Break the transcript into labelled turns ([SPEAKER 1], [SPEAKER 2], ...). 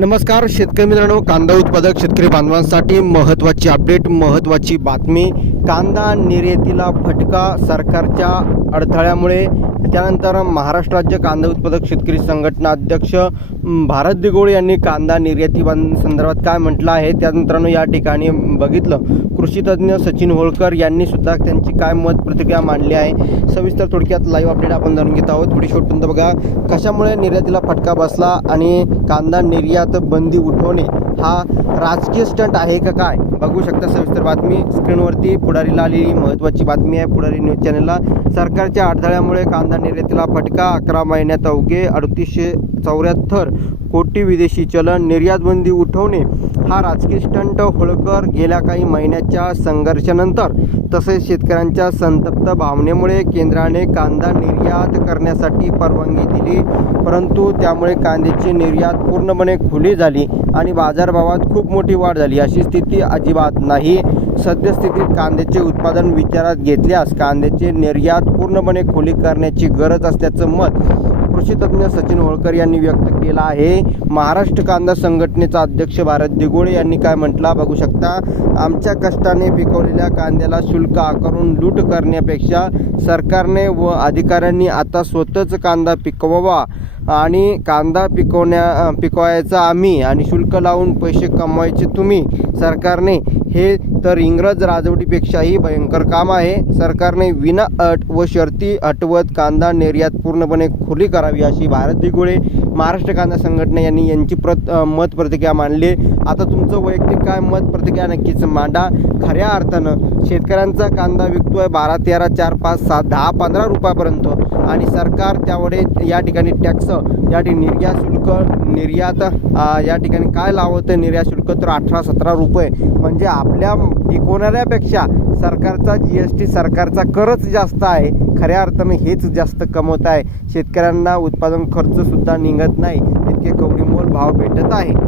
[SPEAKER 1] नमस्कार शेतकरी मित्रांनो कांदा उत्पादक शेतकरी बांधवांसाठी महत्त्वाची अपडेट महत्त्वाची बातमी. कांदा निर्यातीला फटका सरकारच्या अडथळ्यामुळे. त्यानंतर महाराष्ट्र राज्य कांदा उत्पादक शेतकरी संघटना अध्यक्ष भारत दिगोळे यांनी कांदा निर्याती संदर्भात काय म्हटलं आहे त्यानंतरानं या ठिकाणी बघितलं. कृषी तज्ज्ञ सचिन होळकर यांनी सुद्धा त्यांची काय मत प्रतिक्रिया मांडली आहे. सविस्तर थोडक्यात लाईव्ह अपडेट आपण जाणून घेत आहोत. थोडी शेवटपर्यंत बघा. कशामुळे निर्यातीला फटका बसला आणि कांदा निर्यात बंदी उठवणे हा राजकीय स्टंट आहे का काय? बघू शकता सविस्तर बातमी. स्क्रीनवरती पुढारीला आलेली महत्त्वाची बातमी आहे. पुढारी न्यूज चॅनलला. सरकारच्या अडथळ्यामुळे कांदा निर्यातीला फटका. अकरा महिन्यात अवघे अडतीसशे चौऱ्याहत्तर कोटी विदेशी चलन निर्यात बंदी उठवणे हा राजकीय स्टंट होळकर गेल्या काही महिन्याच्या संघर्षानंतर तसेच शेतकऱ्यांच्या संतप्त भावनेमुळे केंद्राने कांदा निर्यात करण्यासाठी परवानगी दिली. परंतु त्यामुळे कांद्याची निर्यात पूर्णपणे खुली झाली आणि बाजारभावात खूप मोठी वाढ झाली. अशी स्थिती अजिबात नाही. सद्यस्थितीत कांद्याचे उत्पादन विचारात घेतल्यास कांद्याचे निर्यात पूर्णपणे खुली करण्याची गरज असल्याचं मत कृषी तज्ज्ञ सचिन होळकर यांनी व्यक्त केला आहे. महाराष्ट्र कांदा संघटनेचा अध्यक्ष भारत दिगोळे यांनी काय म्हटला बघू शकता. आमच्या कष्टाने पिकवलेल्या कांद्याला शुल्क आकारून लूट करण्यापेक्षा सरकारने व अधिकाऱ्यांनी आता स्वतःच कांदा पिकवावा. आणि कांदा पिकवण्या पिकवायचा आम्ही आणि शुल्क लावून पैसे कमवायचे तुम्ही सरकारने हे तर इंग्रज राजवटीपेक्षाही भयंकर काम आहे. सरकारने विना अट व शर्ती हटवत कांदा निर्यात पूर्णपणे खुली करावी अशी भारत दिगुळे महाराष्ट्र कांदा संघटना यांनी यांची प्रत मत प्रतिक्रिया मांडली. आता तुमचं वैयक्तिक काय मत प्रतिक्रिया नक्कीच मांडा. खऱ्या अर्थानं शेतकऱ्यांचा कांदा विकतोय बारा तेरा चार पाच सात दहा पंधरा रुपयापर्यंत. आणि सरकार त्यामुळे या ठिकाणी टॅक्स या ठिकाणी निर्यात शुल्क निर्यात या ठिकाणी काय लावतं निर्यात शुल्क तर अठरा सतरा रुपये. म्हणजे आपल्या पिकवणाऱ्यापेक्षा सरकारचा जी एस टी सरकारचा करच जास्त आहे. खऱ्या अर्थानं हेच जास्त कमवत आहे. शेतकऱ्यांना उत्पादन खर्चसुद्धा निघत मिळत नाही. इतके कवडीमोल भाव भेटत आहे.